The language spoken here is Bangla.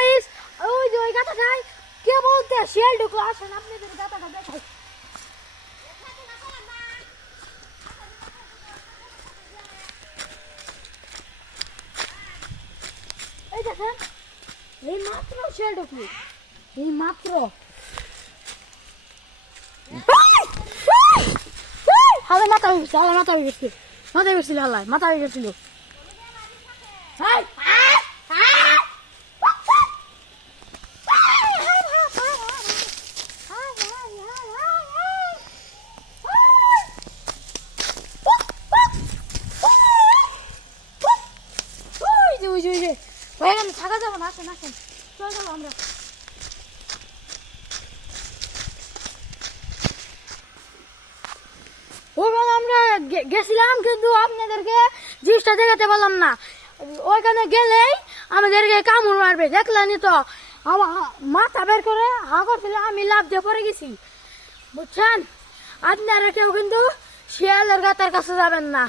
গাইস, ওই যে ওই গাতাটাই কে বলতে শিয়াল ঢুকলো, আসেন আপনাদের গাতাটা দেখাই। এই দেখেন, এই মাত্র শিয়াল ঢুকলো, এই মাত্র। হালে মাথা হয়ে গেছে, হালে মাথা হয়ে গেছে, মাথা হয়ে গেছিল, হালায় মাথা হয়ে গেছিল। থাকা যাবো না, আসেন আসেন, চলে যাবো আমরা। ওখানে আমরা গেছিলাম, কিন্তু আপনাদেরকে জিনিসটা দেখাতে পারলাম না। ওইখানে গেলেই আমাদেরকে কামড় মারবে, দেখলেনি তো আমার মাথা বের করে হা করছিল, আমি লাভ দিয়ে পড়ে গেছি, বুঝছেন। আপনারা কেউ কিন্তু শিয়ালের গাতার কাছে যাবেন না।